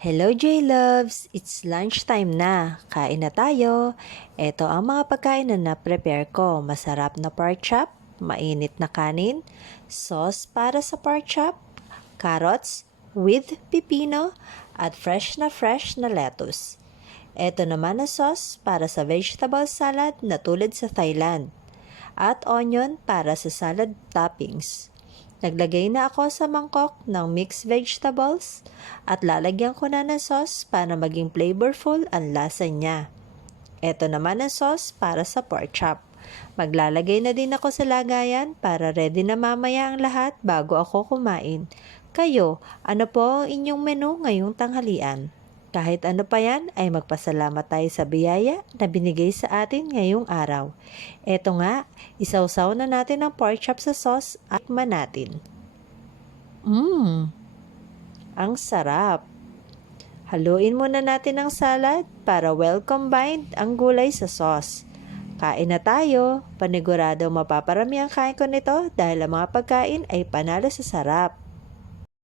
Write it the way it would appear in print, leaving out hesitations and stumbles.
Hello J-Loves! It's lunchtime na. Kain na tayo. Ito ang mga pagkain na na-prepare ko. Masarap na pork chop, mainit na kanin, sauce para sa pork chop, carrots with pipino, at fresh na lettuce. Ito naman ang sauce para sa vegetable salad na tulad sa Thailand, at onion para sa salad toppings. Naglagay na ako sa mangkok ng mixed vegetables at lalagyan ko na ng sauce para maging flavorful ang lasa niya. Ito naman ang sauce para sa pork chop. Maglalagay na din ako sa lagayan para ready na mamaya ang lahat bago ako kumain. Kayo, ano po ang inyong menu ngayong tanghalian? Kahit ano pa yan ay magpasalamat tayo sa biyaya na binigay sa atin ngayong araw. Eto nga, isawsaw na natin ang pork chop sa sauce at tikman natin. Ang sarap! Haluin muna natin ang salad para well combined ang gulay sa sauce. Kain na tayo! Panigurado mapaparami ang kain ko nito dahil ang mga pagkain ay panalo sa sarap.